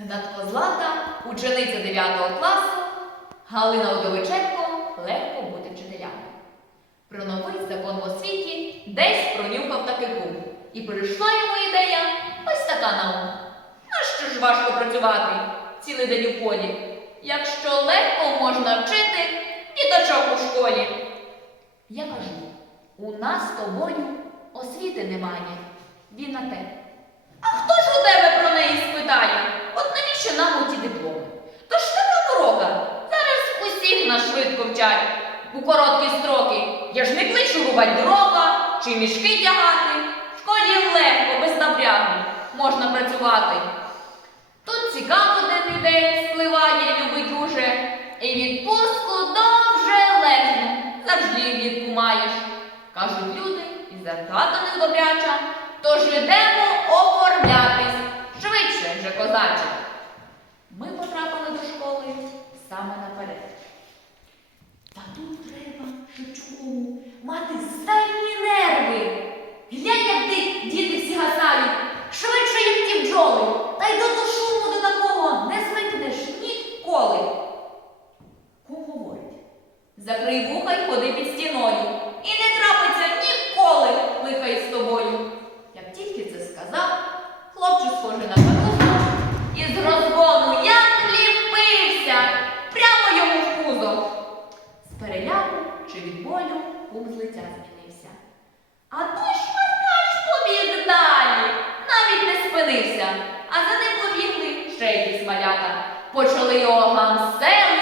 Гнаткозлата, учениця 9 класу, Галина Удовиченко легко бути вчителям. Про новий закон в освіті десь пронюхав таки кум. І прийшла йому ідея ось така на. А що ж важко працювати цілий день у полі, якщо легко можна вчити діточок у школі. Я кажу, у нас з тобою освіти немає. Він на те. А хто ж у тебе про неї спитає? От навіщо нам оті дипломи? То ж така дорога. Зараз усіх нас швидко вчать у короткі строки. Я ж не кличу рубать дрова чи мішки тягати. В школі легко, без напрягу можна працювати. Тут цікаво день день спливає, любий друже, і відпустку довже лежну, завжди влітку маєш. Кажуть люди, і зарплата не добряча, тож оформлятись. Швидше. Ми потрапили до школи саме наперед. Та тут треба, шучку, мати стальні нерви. Глянь, як ти, діти всі гасають, швидше, як ті бджоли, та й до того шуму до такого не звикнеш ніколи. Кум говорить, закрий вуха й ходи під стіною, і не трапиться ніколи кум з змінився. А той шмаркач побіг далі, навіть не спинився, а за ним побігли ще якісь малята. Почали його гамсели,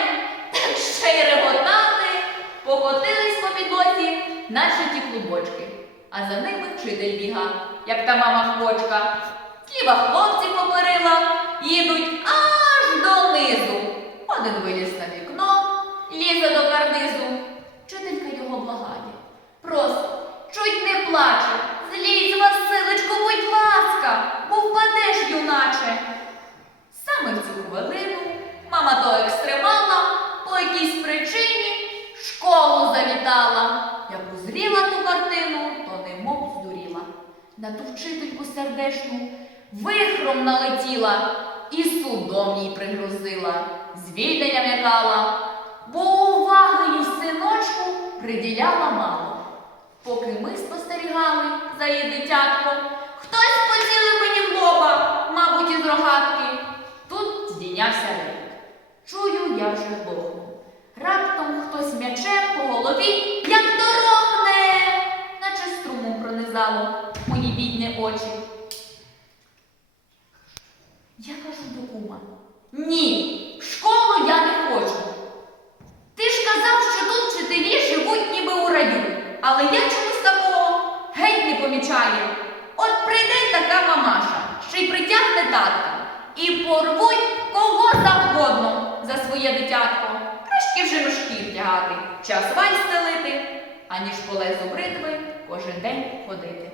так ще й реготати, покотились по підлозі, наче ті клубочки. А за ними вчитель біга, як та мама хвочка. Зліва хлопці поперила, їдуть аж донизу. Один виліз на вікно, лізе до карнизу. Вчителька. Просто чуть не плаче. Злізь, Василечко, будь ласка, бо впадеш, юначе. Саме в цю хвилину мама то екстремала, по якійсь причині школу завітала. Як узріла ту картину, то немов здуріла. На ту вчительку сердешну вихром налетіла і судом їй пригрозила, звільнення м'якала, бо уваги їй Поки ми спостерігали за її дитятком, хтось поцілив мені в лоба, мабуть, із рогатки. Тут здійнявся рик. Чую, я вже глохну. Раптом хтось м'ячем по голові, як дорогне, наче струмом пронизало мої бідні очі. Я кажу до кума: ні, в школу я не хочу. Ти ж казав, що тут вчителі живуть ніби у раю, але я чомусь такого геть не помічаю. От прийде така мамаша, ще й притягне татка, і порвуть кого завгодно за своє дитятко. Краще вже рушки втягати, час вай стелити, аніж по лезу бритви кожен день ходити.